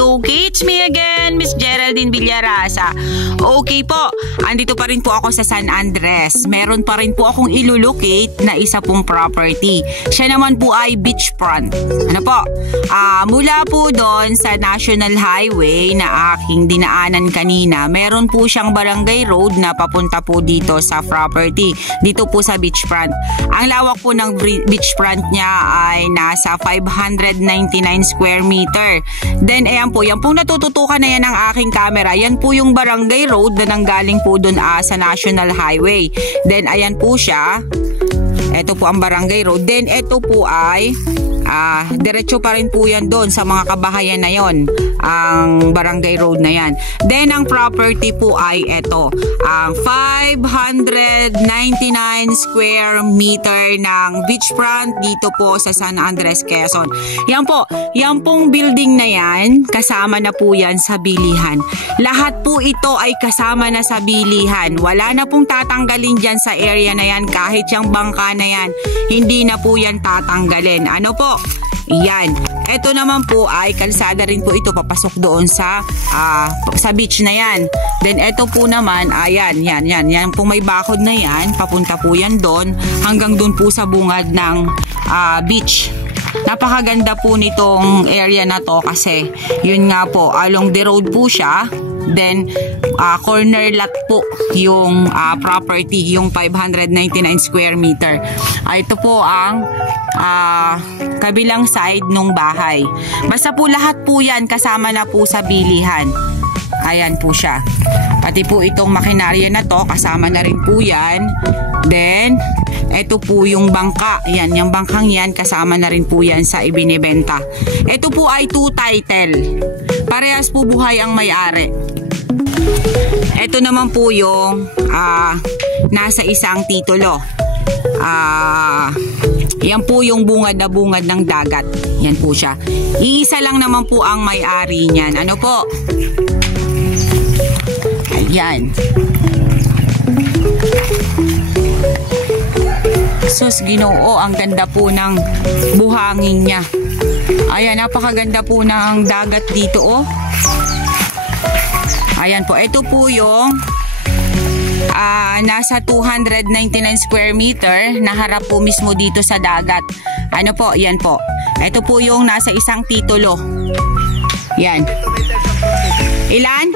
Okay, it's me again, Miss Geraldine Villarasa. Okay po, andito pa rin po ako sa San Andres. Meron pa rin po akong ilulocate na isa pong property. Siya naman po ay beachfront. Ano po? Mula po doon sa National Highway na aking dinaanan kanina, meron po siyang barangay road na papunta po dito sa property. Dito po sa beachfront. Ang lawak po ng beachfront niya ay nasa 599 square meter. Then ayan po, yan pong natututukan na yan ng aking camera. Yan po yung barangay road na nanggaling po doon sa National Highway. Then ayan po siya. Ito po ang barangay road. Then ito po ay diretso pa rin po yan doon sa mga kabahayan na yon, ang barangay road na yan. Then ang property po ay ito, ang 599 square meter ng beachfront dito po sa San Andres, Quezon. Yan po, yan pong building na yan, kasama na po yan sa bilihan. Lahat po ito ay kasama na sa bilihan. Wala na pong tatanggalin dyan sa area na yan, kahit yung bangka na yan, hindi na po yan tatanggalin. Ano po? Yan. Ito naman po ay kalsada rin po ito papasok doon sa beach na yan. Then ito po naman, ayan, yan pong may bakod na yan, papunta po yan doon hanggang doon po sa bungad ng beach. Napakaganda po nitong area na to kasi yun nga po, along the road po siya. Then corner lot po yung property, yung 599 square meter. Ito po ang kabilang side ng bahay. Basta po lahat po yan kasama na po sa bilihan. Ayan po siya. Pati po itong makinarya na to kasama na rin po yan. Then ito po yung bangka. Yan, yung bangkang yan kasama na rin po yan sa ibinibenta. Ito po ay 2 title. Parehas po buhay ang may-ari. Ito naman po yung nasa isang titulo. Yan po yung bungad na bungad ng dagat. Yan po siya. Iisa lang naman po ang may-ari niyan. Ano po? Ayan. Sus, Ginoo, ang ganda po ng buhangin niya. Ayan, napakaganda po ng dagat dito, oh. Ayan po, ito po yung nasa 299 square meter na harap po mismo dito sa dagat. Ano po, yan po. Ito po yung nasa isang titulo. Yan. Ilan?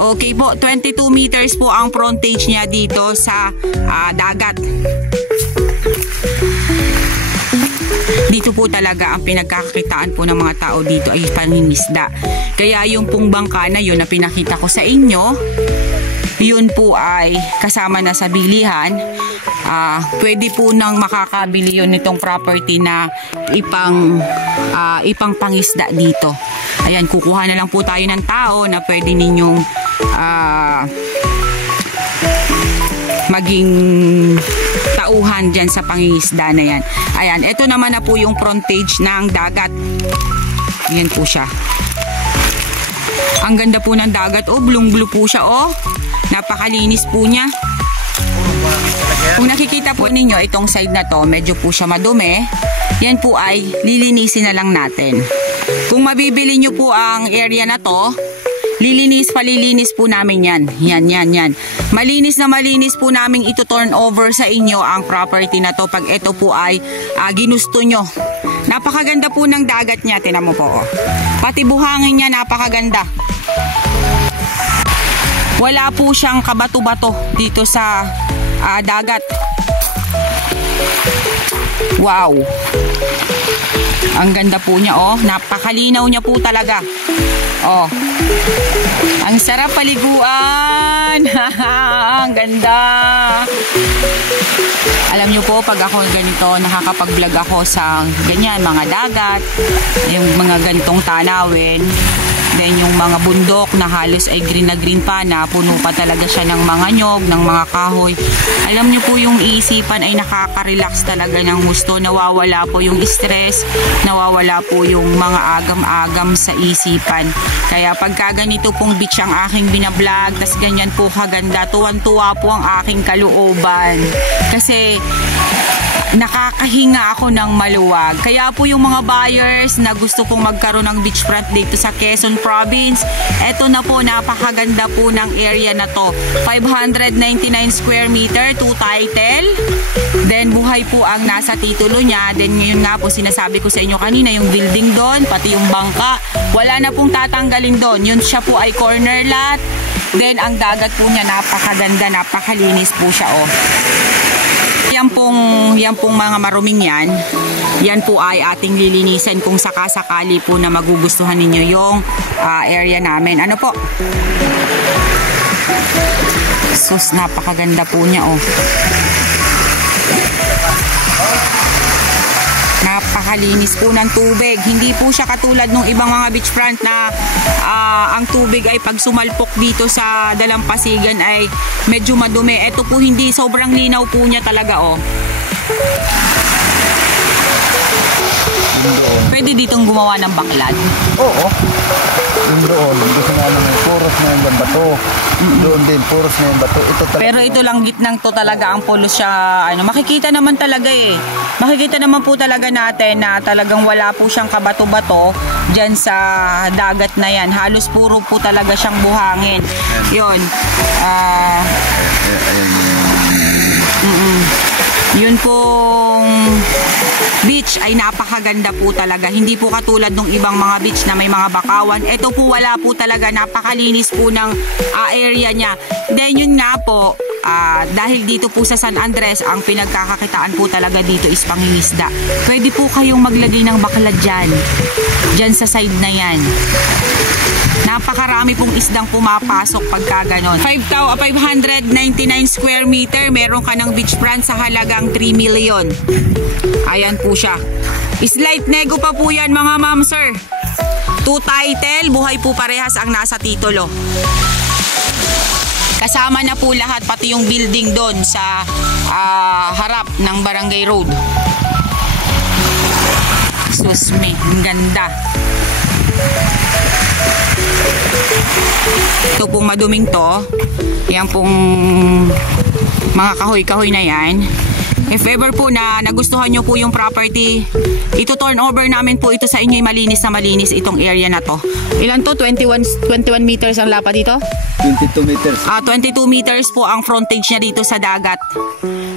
Okay po, 22 meters po ang frontage niya dito sa dagat. Dito po talaga ang pinagkakakitaan po ng mga tao dito ay pangingisda. Kaya yung pong bangka na yun na pinakita ko sa inyo, yun po ay kasama na sa bilihan. Pwede po nang makakabili yun nitong property na ipang pangisda dito. Ayan, kukuha na lang po tayo ng tao na pwede ninyong maging tauhan dyan sa pangingisda na yan. Ayan, ito naman na po yung frontage ng dagat. Yan po siya. Ang ganda po ng dagat. Oh, blue po siya. Oh, napakalinis po niya. Kung nakikita po ninyo, itong side na to, medyo po siya madumi. Yan po ay lilinisin na lang natin. Kung mabibili nyo po ang area na to, palilinis po namin yan. Yan. Malinis na malinis po namin ito turn over sa inyo ang property na to pag ito po ay ginusto nyo. Napakaganda po ng dagat niya. Tinan mo po. Oh. Pati buhangin niya napakaganda. Wala po siyang kabato-bato dito sa dagat. Wow. Ang ganda po niya, oh. Napakalinaw niya po talaga. Oh. Ang sarap paliguan. Ang ganda. Alam niyo po, pag ako ganito, nakakapag-vlog ako sa ganyan, mga dagat, yung mga ganitong tanawin, then yung mga bundok na halos ay green na green pa, na puno pa talaga siya ng mga nyog, ng mga kahoy. Alam niyo po, yung isipan ay nakaka-relax talaga ng gusto. Nawawala po yung stress, nawawala po yung mga agam-agam sa isipan. Kaya pagka ganito pong beach ang aking binablog, tas ganyan po kaganda, tuwan-tuwa po ang aking kalooban. Kasi nakakahinga ako ng maluwag. Kaya po yung mga buyers na gusto pong magkaroon ng beachfront dito sa Quezon Province, eto na po, napakaganda po ng area na to. 599 square meter, 2 title. Then buhay po ang nasa titulo niya. Then ngayon nga po, sinasabi ko sa inyo kanina, yung building doon, pati yung bangka, wala na pong tatanggalin doon. Yun siya po ay corner lot. Then ang dagat po niya, napakaganda, napakalinis po siya, oh. Yan pong mga maruming yan po ay ating lilinisan kung sakasakali po na magugustuhan ninyo yung area namin. Ano po? Sus, napakaganda po niya, oh. Napakalinis po ng tubig. Hindi po siya katulad ng ibang mga beachfront na ang tubig ay pag sumalpok dito sa dalampasigan ay medyo madumi. Ito po hindi, sobrang linaw po niya talaga, oh. Pwede ditong gumawa ng baklad? Oo. Yung doon, gusto nga naman, puros na yung bato. Doon din, puros na yung bato. Ito talaga. Pero ito lang gitnang to talaga ang pulos siya. Ano, makikita naman talaga eh. Makikita naman po talaga natin na talagang wala po siyang kabato-bato dyan sa dagat na yan. Halos puro po talaga siyang buhangin. Yun. Yun pong beach ay napakaganda po talaga. Hindi po katulad ng ibang mga beach na may mga bakawan. Ito po wala po talaga. Napakalinis po ng area niya. Then yun nga po, dahil dito po sa San Andres, ang pinagkakakitaan po talaga dito is pangingisda. Pwede po kayong maglagay ng baklad dyan sa side na yan. Napakarami pong isdang pumapasok pagka ganon. 599 square meter, meron ka ng beachfront sa halagang 3 million. Ayan po siya. Slight nego pa po yan, mga ma'am sir. 2 title, buhay po parehas ang nasa titulo. Kasama na po lahat, pati yung building doon sa harap ng Barangay Road. Susme, ang ganda. Ito pong maduming to, yan pong mga kahoy-kahoy na yan. If ever po na nagustuhan nyo po yung property, ito turn over namin po ito sa inyo, malinis na malinis itong area na to. Ilan to? 21 meters ang lapa dito? 22 meters. 22 meters po ang frontage niya dito sa dagat.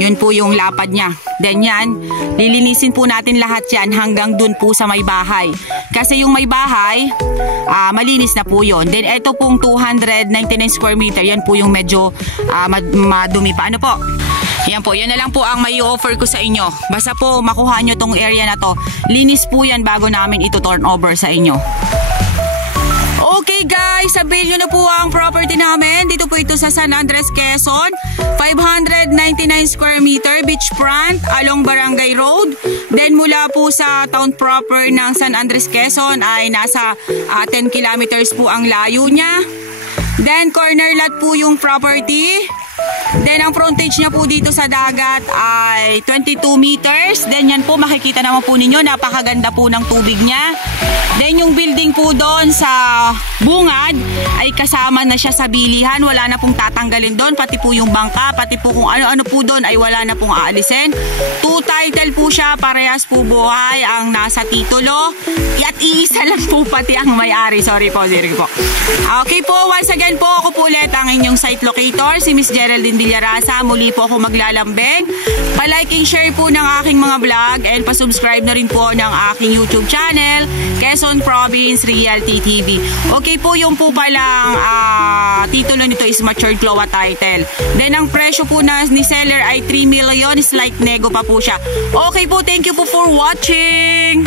Yun po yung lapad niya. Then yan, lilinisin po natin lahat yan hanggang dun po sa may bahay. Kasi yung may bahay, malinis na po yun. Then ito pong 299 square meter, yan po yung medyo madumi pa. Ano po? Yan po, yan na lang po ang may offer ko sa inyo. Basta po makuha nyo tong area na to. Linis po yan bago namin ito turn over sa inyo. Okay guys, sabihin nyo na po ang property namin. Dito po ito sa San Andres, Quezon. 599 square meter, beachfront along Barangay Road. Then mula po sa town proper ng San Andres, Quezon ay nasa 10 kilometers po ang layo niya. Then corner lot po yung property. Then ang frontage niya po dito sa dagat ay 22 meters. Then yan po, makikita naman po ninyo, napakaganda po ng tubig niya. Then yung building po doon sa bungad ay kasama na siya sa bilihan. Wala na pong tatanggalin doon, pati po yung bangka, pati po kung ano-ano po doon ay wala na pong aalisin. 2 title po siya, parehas po buhay ang nasa titulo. At iisa lang po pati ang may-ari. Sorry po. Okay po, once again po, ako po ulit ang inyong site locator, si Miss Geraldine Villarasa. Muli po ako maglalambing. Pa-like and share po ng aking mga vlog and pa-subscribe na rin po ng aking YouTube channel, Quezon Province Realty TV. Okay po, yung po palang titulo nito is matured CLOA title. Then ang presyo po ni seller ay 3 million, slight nego pa po siya. Okay po, thank you po for watching.